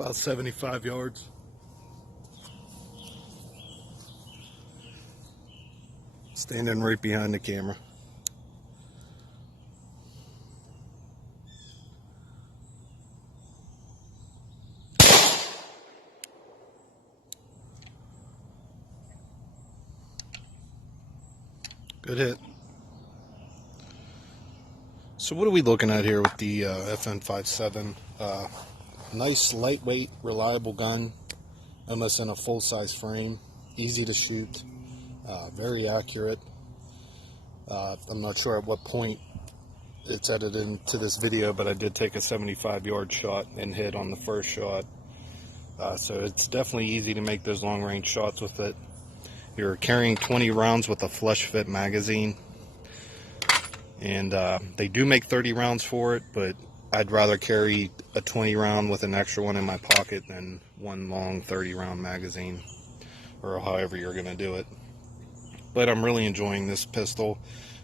About 75 yards. Standing right behind the camera. Good hit. So what are we looking at here with the FN57? Nice, lightweight, reliable gun, almost in a full-size frame, easy to shoot, very accurate. I'm not sure at what point it's edited into this video, but I did take a 75-yard shot and hit on the first shot. So it's definitely easy to make those long-range shots with it. You're carrying 20 rounds with a flush-fit magazine, and they do make 30 rounds for it, but I'd rather carry a 20 round with an extra one in my pocket than one long 30 round magazine, or however you're going to do it. But I'm really enjoying this pistol.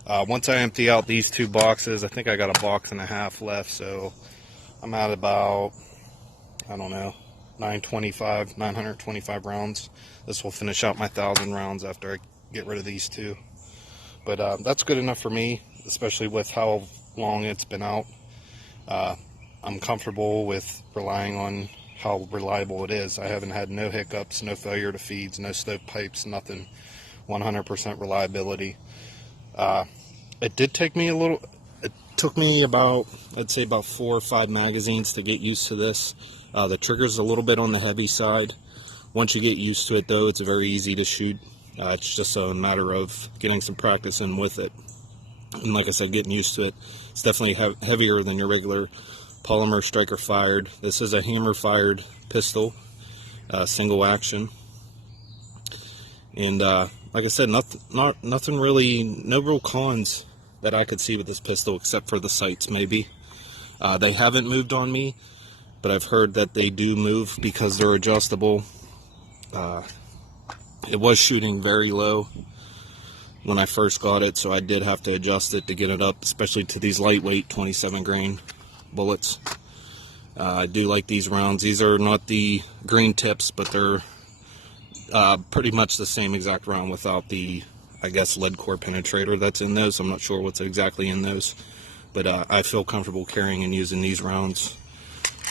Once I empty out these two boxes, I think I got a box and a half left, so I'm at about, I don't know, 925 rounds. This will finish out my 1,000 rounds after I get rid of these two. But that's good enough for me, especially with how long it's been out. I'm comfortable with relying on how reliable it is. I haven't had no hiccups, no failure to feeds, no stovepipes, nothing. 100% reliability. It did take me it took me about, I'd say about 4 or 5 magazines to get used to this. The trigger's a little bit on the heavy side. Once you get used to it though, it's very easy to shoot. It's just a matter of getting some practice in with it. And like I said, getting used to it. It's definitely heavier than your regular polymer striker fired. This is a hammer fired pistol, single action. And like I said, nothing really, no real cons that I could see with this pistol except for the sights maybe. They haven't moved on me, but I've heard that they do move because they're adjustable. It was shooting very low when I first got it, so I did have to adjust it to get it up, especially to these lightweight 27 grain bullets. I do like these rounds. These are not the green tips, but they're pretty much the same exact round without the, I guess, lead core penetrator that's in those. I'm not sure what's exactly in those, but I feel comfortable carrying and using these rounds.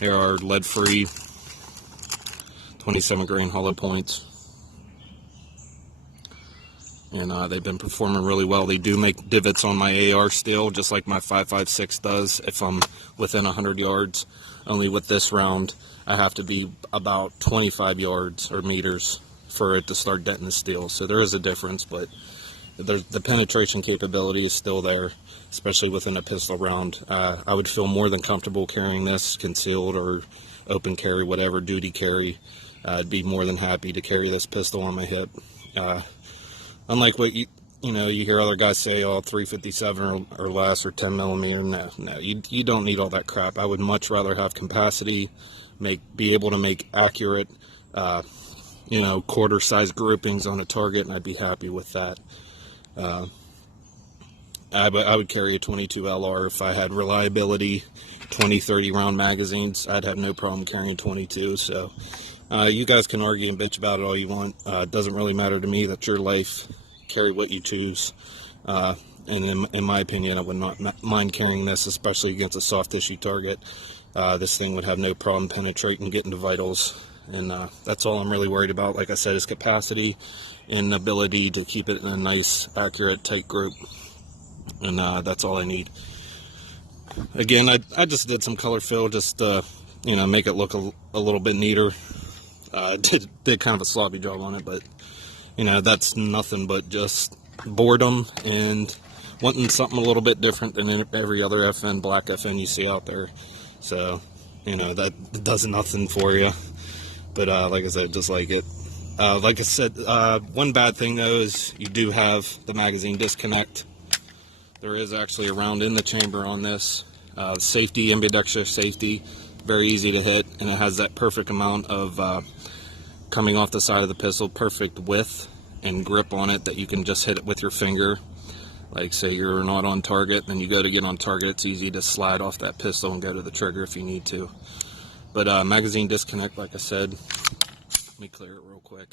They are lead-free, 27 grain hollow points. And they've been performing really well. They do make divots on my AR still, just like my 5.56 does if I'm within 100 yards. Only with this round, I have to be about 25 yards or meters for it to start denting the steel. So there is a difference, but the penetration capability is still there, especially within a pistol round. I would feel more than comfortable carrying this concealed or open carry, whatever, duty carry. I'd be more than happy to carry this pistol on my hip. Unlike what you hear other guys say, oh, 357 or less, or 10 millimeter. No, you don't need all that crap. I would much rather have capacity, be able to make accurate, quarter-size groupings on a target, and I'd be happy with that. I would carry a 22 LR if I had reliability, 20, 30 round magazines. I'd have no problem carrying 22. So you guys can argue and bitch about it all you want. It doesn't really matter to me. That's your life. Carry what you choose. And in my opinion, I would not mind carrying this, especially against a soft tissue target. This thing would have no problem penetrating, getting to vitals. And that's all I'm really worried about. Like I said, is capacity and ability to keep it in a nice, accurate, tight group. And that's all I need. Again, I just did some color fill just to, make it look a little bit neater. Did kind of a sloppy job on it, but, that's nothing but just boredom and wanting something a little bit different than every other FN, black FN you see out there. So, that does nothing for you. But like I said, just like it. Like I said, one bad thing though is you do have the magazine disconnect. There is actually a round in the chamber on this. Safety, ambidextrous safety, very easy to hit, and it has that perfect amount of coming off the side of the pistol, perfect width and grip on it that you can just hit it with your finger. Like say you're not on target, then you go to get on target, it's easy to slide off that pistol and go to the trigger if you need to. But magazine disconnect, like I said, let me clear it real quick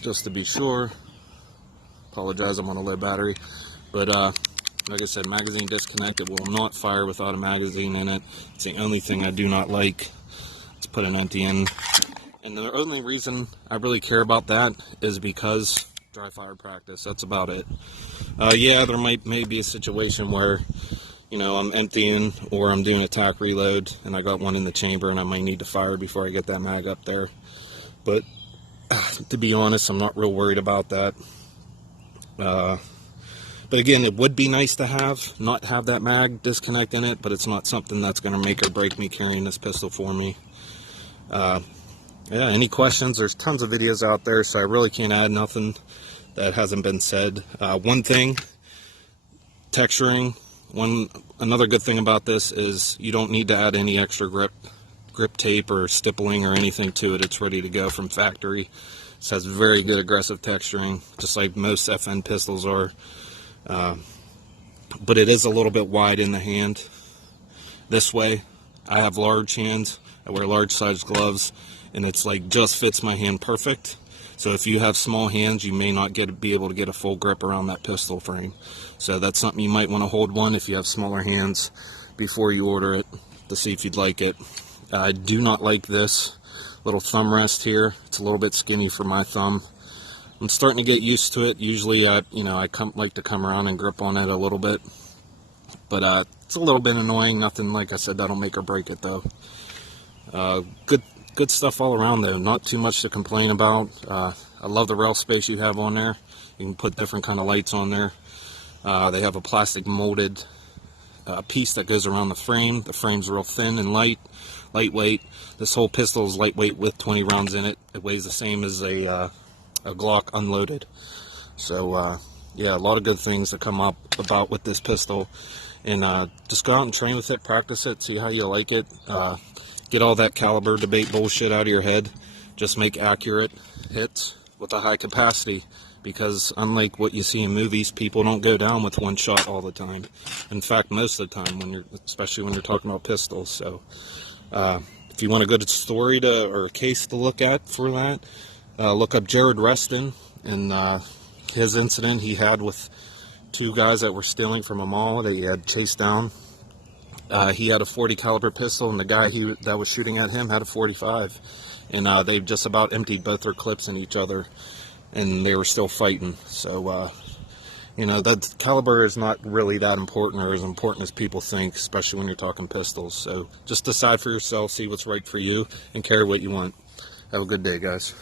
just to be sure. Apologize, I'm on a low battery. But like I said, magazine disconnect. It will not fire without a magazine in it. It's the only thing I do not like. Let's put an empty in. And the only reason I really care about that is because dry fire practice. That's about it. Yeah, there may be a situation where, you know, I'm emptying or I'm doing a tack reload and I got one in the chamber and I might need to fire before I get that mag up there. But to be honest, I'm not real worried about that. But again, it would be nice to not have that mag disconnect in it, but it's not something that's going to make or break me carrying this pistol for me. Yeah, any questions? There's tons of videos out there, so I really can't add nothing that hasn't been said. One thing, texturing. Another good thing about this is you don't need to add any extra grip tape or stippling or anything to it. It's ready to go from factory. This has very good aggressive texturing, just like most FN pistols are. But it is a little bit wide in the hand this way. I have large hands. I wear large size gloves, and it's like just fits my hand perfect. So if you have small hands, you may not be able to get a full grip around that pistol frame. So that's something you might want to hold one if you have smaller hands before you order it to see if you'd like it. I do not like this little thumb rest here. It's a little bit skinny for my thumb. I'm starting to get used to it. Usually, I like to come around and grip on it a little bit, but it's a little bit annoying. Nothing, like I said, that'll make or break it though. Good stuff all around though. Not too much to complain about. I love the rail space you have on there. You can put different kind of lights on there. They have a plastic molded piece that goes around the frame. The frame's real thin and lightweight. This whole pistol is lightweight with 20 rounds in it. It weighs the same as a Glock unloaded. So yeah, a lot of good things that come up about with this pistol. And just go out and train with it, practice it, see how you like it. Get all that caliber debate bullshit out of your head. Just make accurate hits with a high capacity, because unlike what you see in movies, people don't go down with one shot all the time. In fact, most of the time, especially when you're talking about pistols. So if you want a good story or a case to look at for that, look up Jared Reston and his incident he had with two guys that were stealing from a mall that he had chased down. He had a .40 caliber pistol, and the guy that was shooting at him had a .45, and they just about emptied both their clips in each other, and they were still fighting. So you know, that caliber is not really that important, or as important as people think, especially when you're talking pistols. So just decide for yourself, see what's right for you, and carry what you want. Have a good day, guys.